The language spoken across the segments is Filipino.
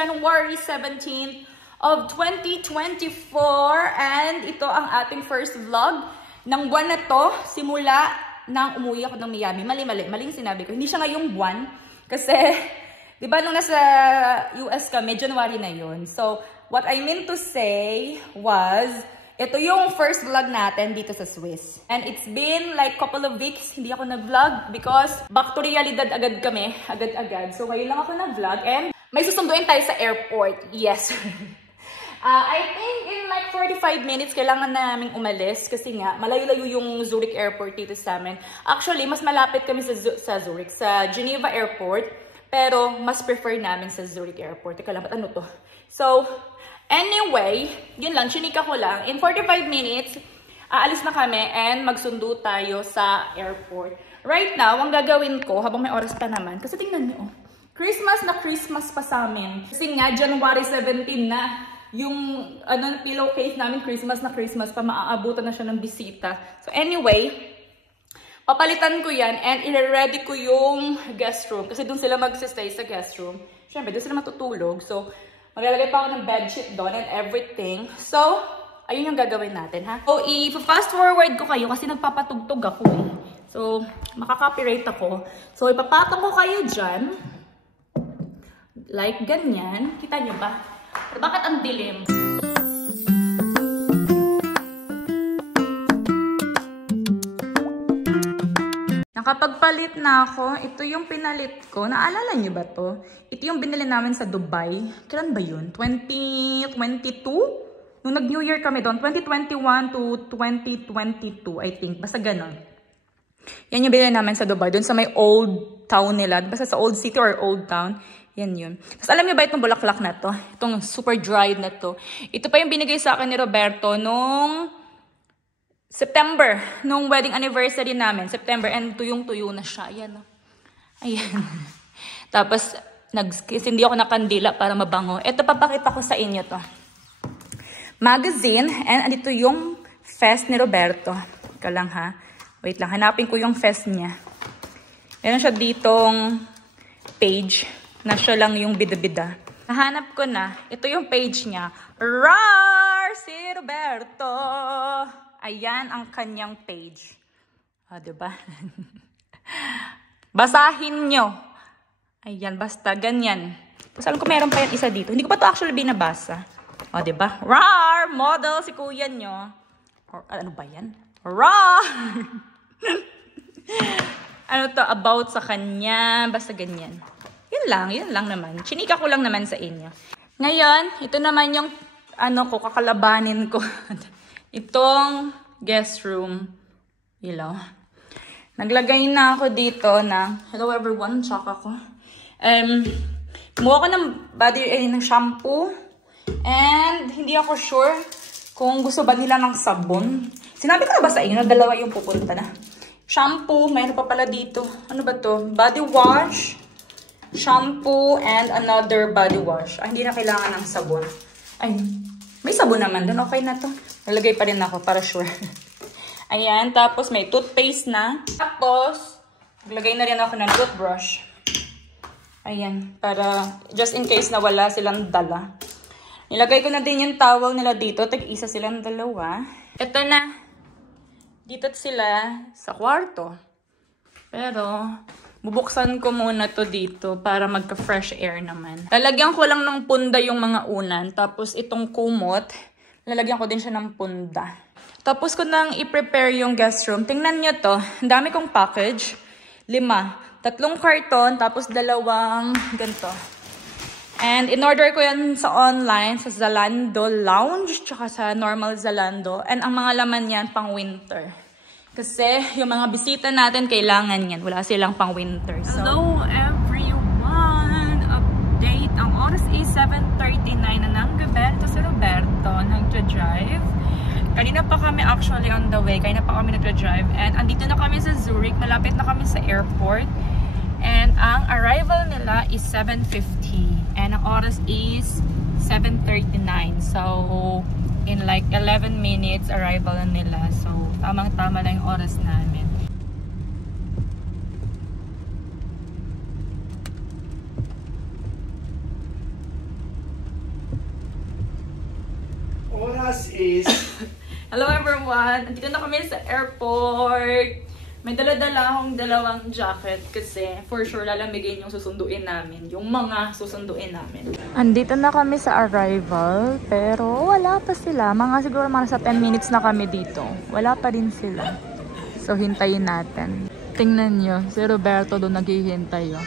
January 17th of 2024 and ito ang ating first vlog ng buwan na to simula nang umuwi ako ng Miami. Maling sinabi ko. Hindi siya ngayong buwan kasi di ba nung nasa US kami, January na yun. So, what I meant to say was, ito yung first vlog natin dito sa Swiss. And it's been like couple of weeks, hindi ako nag-vlog because back to realidad agad kami. Agad-agad. So, ngayon lang ako nag-vlog and may susunduin tayo sa airport. Yes. I think in like 45 minutes, kailangan naming umalis kasi nga, malayo-layo yung Zurich Airport dito sa amin. Actually, mas malapit kami sa Zurich, sa Geneva Airport. Pero, mas prefer namin sa Zurich Airport. Teka lang, ba't ano to? So, anyway, yun lang, chinika ko lang. In 45 minutes, aalis na kami and magsundo tayo sa airport. Right now, ang gagawin ko, habang may oras pa naman, kasi tingnan niyo, oh, Christmas pa sa amin. Kasi nga, January 17 na, yung pillowcase namin, Christmas pa, maaabutan na siya ng bisita. So anyway, papalitan ko yan and i-ready ko yung guest room. Kasi doon sila magsistay sa guest room. Siyempre, doon sila matutulog. So, maglalagay pa ako ng bedsheet doon and everything. So, ayun yung gagawin natin, ha? So, i-fast forward ko kayo kasi nagpapatugtog ako eh. So, makaka-copyright ako. So, ipapatong ko kayo dyan. Like ganyan. Kita nyo ba? Bakit ang dilim? Nakapagpalit na ako. Ito yung pinalit ko. Naalala nyo ba to? Ito yung binili namin sa Dubai. Kailan ba yun? 2022? Nung nag-New Year kami doon. 2021 to 2022, I think. Basta ganon. Yan yung binili namin sa Dubai. Doon sa may old town nila. Basta sa old city or old town. Yan yun. Tapos alam niyo ba itong bulaklak na to? Itong super dried na to. Ito pa yung binigay sa akin ni Roberto nung September. Nung wedding anniversary namin. September. And tuyong-tuyo na siya. Ayan. Ayan. Tapos, kasi hindi ako nakandila para mabango. Ito, papakita ko sa inyo to. Magazine. And andito yung fest ni Roberto. Ika lang ha. Wait lang. Hanapin ko yung fest niya. Meron siya ditong page. Na siya lang yung bida-bida. Nahanap ko na. Ito yung page niya. Rar! Si Roberto! Ayan ang kanyang page. O, diba? Basahin nyo. Ayan, basta ganyan. Tapos alam ko meron pa yan isa dito. Hindi ko pa to actually binabasa. O, diba? Rar! Model si kuya nyo. Or, ano ba yan? Rar! Ano to? About sa kanya. Basta ganyan. Yun lang naman. Chinika ko lang naman sa inyo. Ngayon, ito naman yung kakalabanin ko. Itong guest room. Ilaw. Naglagay na ako dito ng, hello everyone, tsaka ko. Kumuha ko ng ng shampoo. And hindi ako sure kung gusto ba nila ng sabon. Sinabi ko na ba sa inyo na dalawa yung pupunta na? Shampoo, mayroon pa pala dito. Ano ba to? Body wash. Shampoo and another body wash. Hindi na kailangan ng sabon. Ay, may sabon naman doon. Okay na to. Nalagay pa rin ako para sure. Ayan, tapos may toothpaste na. Tapos, naglagay na rin ako ng toothbrush. Ayan, para just in case na wala silang dala. Nilagay ko na din yung towel nila dito. Tag-isa silang dalawa. Ito na. Dito sila sa kwarto. Pero bubuksan ko muna to dito para magka-fresh air naman. Lalagyan ko lang ng punda yung mga unan. Tapos itong kumot, lalagyan ko din siya ng punda. Tapos ko nang i-prepare yung guest room. Tingnan nyo to. Ang dami kong package. 5. 3 karton, tapos 2 ganito. And in-order ko yan sa online, sa Zalando Lounge, tsaka sa normal Zalando. And ang mga laman yan, pang winter. Kasi yung mga bisita natin, kailangan yan. Wala silang pang winter. So. Hello everyone! Update. Ang oras is 7:39 na ng gabi. Ito si Roberto, nagja-drive. Kanina pa kami actually on the way. Kanina pa kami nagja-drive. And andito na kami sa Zurich. Malapit na kami sa airport. And ang arrival nila is 7:50. And ang oras is 7:39. So, in like 11 minutes, arrival na nila. So, tamang-tama lang yung oras namin. Christmas is... Hello everyone! Andito na kami sa airport. May dala-dala akong dalawang jacket kasi for sure lalamigin yung susunduin namin. Yung mga susunduin namin. Andito na kami sa arrival pero wala pa sila. Siguro mga sa 10 minutes na kami dito. Wala pa rin sila. So hintayin natin. Tingnan nyo, si Roberto doon naghihintay. Oh.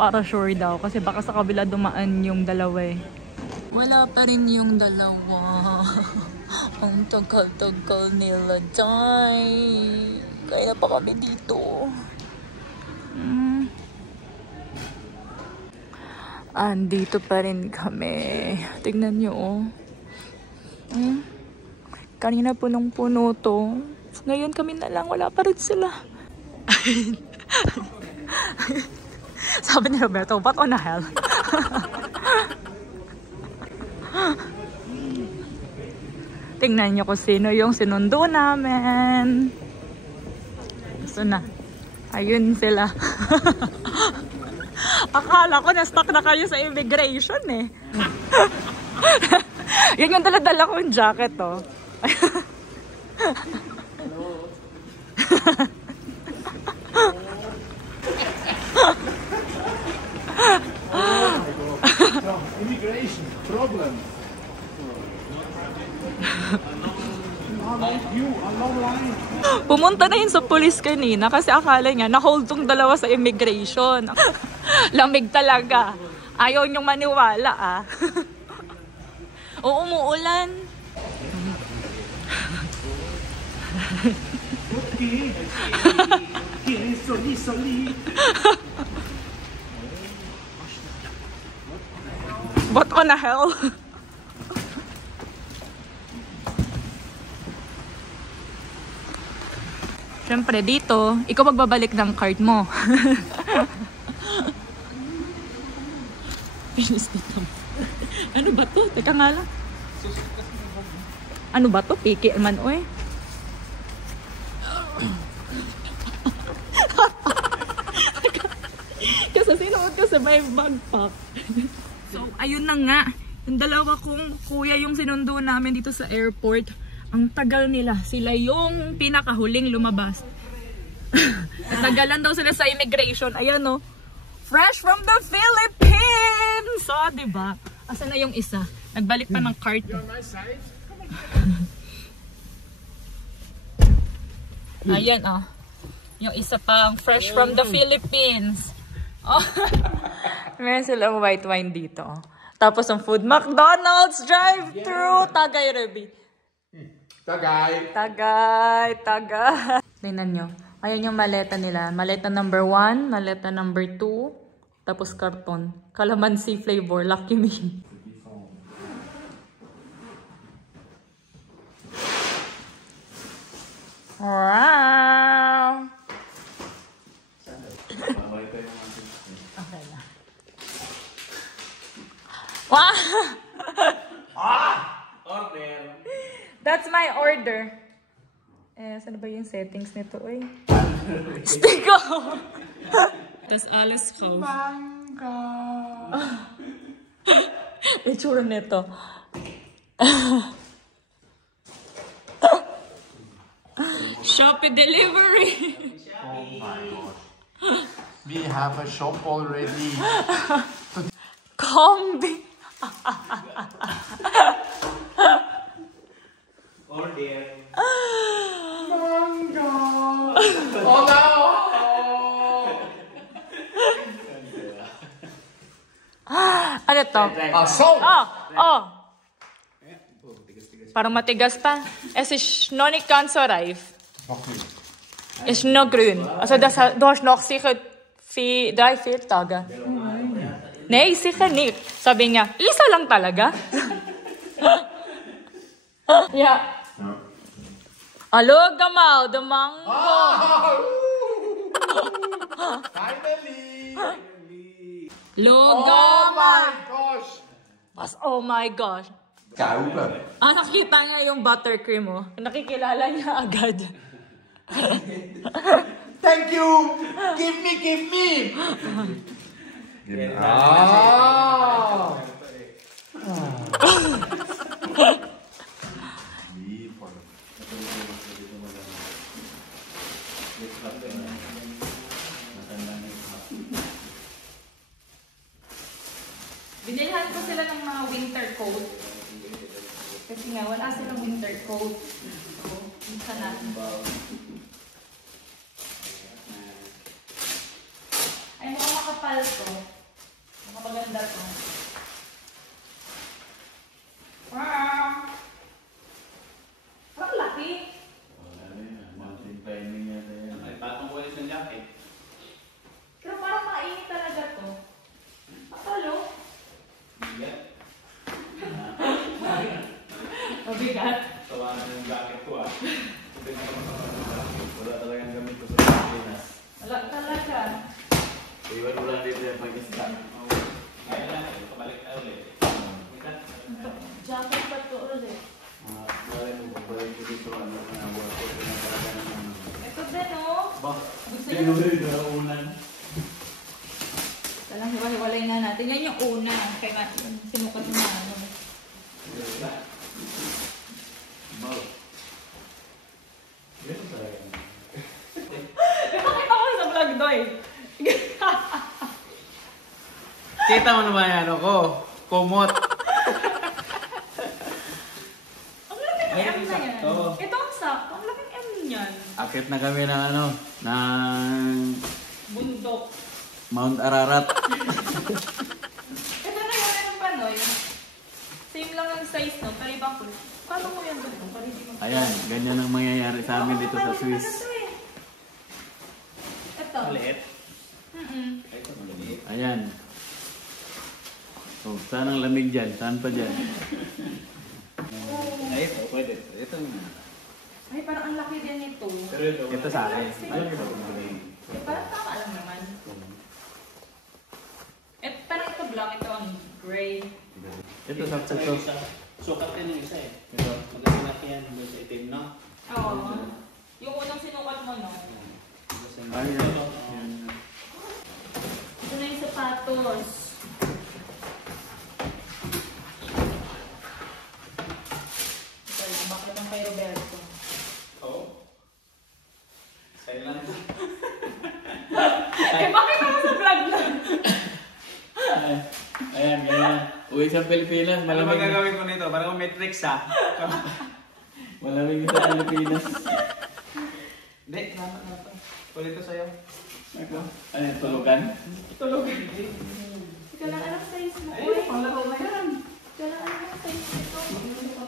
Para sure daw kasi baka sa kabila dumaan yung dalawa eh. Wala pa rin yung dalawa. Ang tagal-tagal nila, Day. Kaya pa kami dito. Andito pa rin kami. Tignan nyo, oh. Kanina punong-puno to. Ngayon kami na lang. Wala pa rin sila. Sabi ni Roberto, what on the hell? Tingnan nyo kung sino yung sinundo namin. Gusto na. Ayun sila. Akala ko na-stuck na kayo sa immigration eh. Yun yung dala-dala kong jacket oh. Immigration problem. Pumunta na yun sa police kanina kasi akala niya na-hold tong dalawa sa immigration. Lamig talaga. Ayaw niyong maniwala ah. Oo, umuulan. What on the hell? Siyempre dito, ikaw magbabalik ng card mo. Ano ba to? Teka nga lang. Ano ba to? Piki man, oy. Kasi sinuot ko sa may backpack. So, ayun na nga. Yung dalawa kong kuya yung sinundo namin dito sa airport. Ang tagal nila. Sila yung pinakahuling lumabas. Natagalan daw sila sa immigration. Ayan o. Fresh from the Philippines! So, diba? Asan na yung isa? Nagbalik pa ng cart. Ayan o. Yung isa pang fresh from the Philippines. Oh. Meron silang white wine dito. Tapos ang food. McDonald's drive-thru. Tagay, Ruby. Tagay. Tagay. Tagay. Tingnan nyo. Ayan yung maleta nila. Maleta number 1, maleta number 2, tapos karton. Calamansi flavor. Lucky me. Wow! Okay na. Wow! Order. That's my order. Eh, saan ba yung settings nito, oy? Stick ko! Das alles kauf. Mangga. Itsura nito. Shopee delivery! Oh my gosh. We have a shop already. Combi! Order. Mangga. Oh no! Ano to? Salt! Oh! Parang matigas pa. Es ist noch nicht ganz so reif. Okay. Ist noch grün. Also du hast noch sicher 3-4 Tage. Nee, sicher nicht. Sabi niya, isa lang talaga. Ja. Hallo, Gamal, the mango. Finally! Logo, Oh my gosh! Mas, oh my gosh. Kauber. Nakita niya yung buttercream, oh. Nakikilala niya agad. Thank you! Give me! Ah! coat. Kasi nga, wala silang winter coat. So, isa natin. Ay, mukhang makapal to. Mukhang maganda to. Wow! Ang laki. Mountain climbing yan. Ay, patong ulit ng jacket. Pero parang mainit talaga to. Apalo. Bigat. Mabigat. Tawanan yung jacket ko ah. Wala talagang gamit ko sa Pilipinas. Wala talaga. Iwan mo lang dito yung pag-isla. Kaya na, kabalik na ulit. Jacket pa to ulit. Balik mo, pagbalik ko dito, ano, buhat ko na talaga naman. Ito din oh. Ba? Gusto Hindi niyo? mo rin unan. Talang hiwa-hiwalay na natin. Yan yung una. Kaya sinukat na ano. Ba? Ganun talaga. Nakakita ko sa vlog doy. Kita mo naman yan ako. Kumot. Ang laking Ay, M na yan. sakto. Ito ang sakto. Ang laking M niyan. Akit na kami ng ano, ng Bundok. Mount Ararat. Ito na yung ano pa no. Same lang ang size no. Pero ibang kulay. Paano mo yan doon? Para hindi mo. Ayan, ganyan ang mangyayari sa amin dito sa Swiss. Ito. Maliit. Mm-mm. Ito, maliit. Ayan. Oh, saan ang lamig dyan? Saan pa dyan? Ay, ito, pwede. Ito na. Ay, parang ang laki din nito. Pero ito, Ito sa akin. Alam mo ba? Eh, parang tama lang naman. Parang ito black, ito ang gray. Ito sa to. Sukat din yung isa eh. Ito. Maganda yan doon sa itim, no? Oo. Yung unang sinukat mo, no? Ayan. Ito na yung sapatos. Ito lang, bakla lang kay Roberto. Oo. Sa'yo lang. Eh, bakit ako sa vlog na? Ayan, ganyan. Uwi sa Pilipinas, Ano malamig. magagawin ko nito? Parang matrix ah. Malamig sa Pilipinas. Hindi, naman na to. Kulit to sa'yo. Ako. Ano yung tulugan? Tulog. Ikaw lang alam size mo. Ay, panglaro na yan. Ikaw lang alam size nito.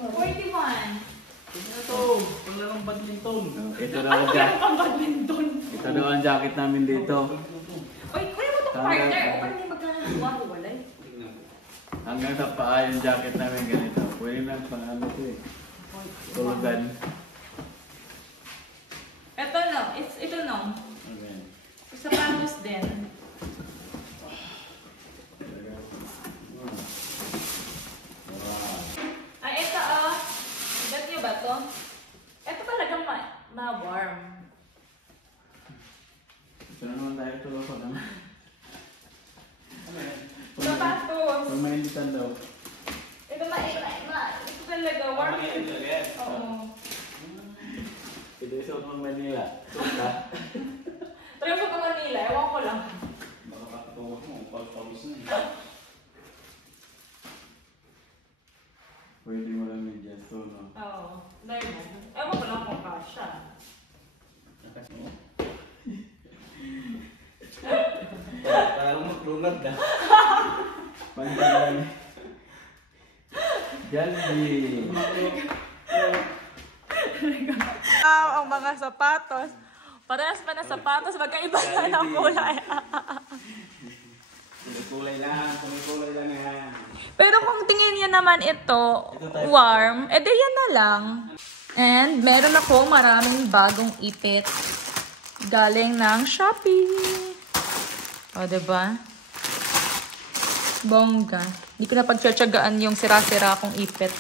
41. Ito to. Panglarong badminton. Ito daw Ano ang kaya jacket. pang badminton? Ito daw ang jacket namin dito. Uy, kuya mo itong partner. O, parang hindi magkakaluwa ko, walay. Tingnan mo. Hanggang sa paa yung jacket namin ganito. Pwede lang pang ano ito eh. Tulugan. Ito no. Ito no. Okay. Sapatos din. Ay, ito oh. Bet nyo ba to? Ito talagang ma-warm. Ito na naman tayo tulog naman. Ano yan? Sapatos. Pag mainitan daw. Ito ito talaga warm. Ano yan? Ano yan? Oo. Ito yung suot ng Manila. Try mo ka Manila. Ewan ko lang. Baka kakatuwa mo. Pag-pawis na eh. Pwede mo lang medyas to, no? Oo. Dahil mo. Ewan ko lang kung kasha. Parang maglungad na. Pantalan. Jollibee. Ang mga sapatos. Parehas pa na sapatos. Magkaiba na ng kulay. Kulay lang. Kulay lang yan. Pero kung tingin niya naman ito, warm, edi yan na lang. And meron ako maraming bagong ipit. Galing ng Shopee. O, diba? Bongga. Hindi ko na pagtsatsagaan yung sira-sira akong ipit.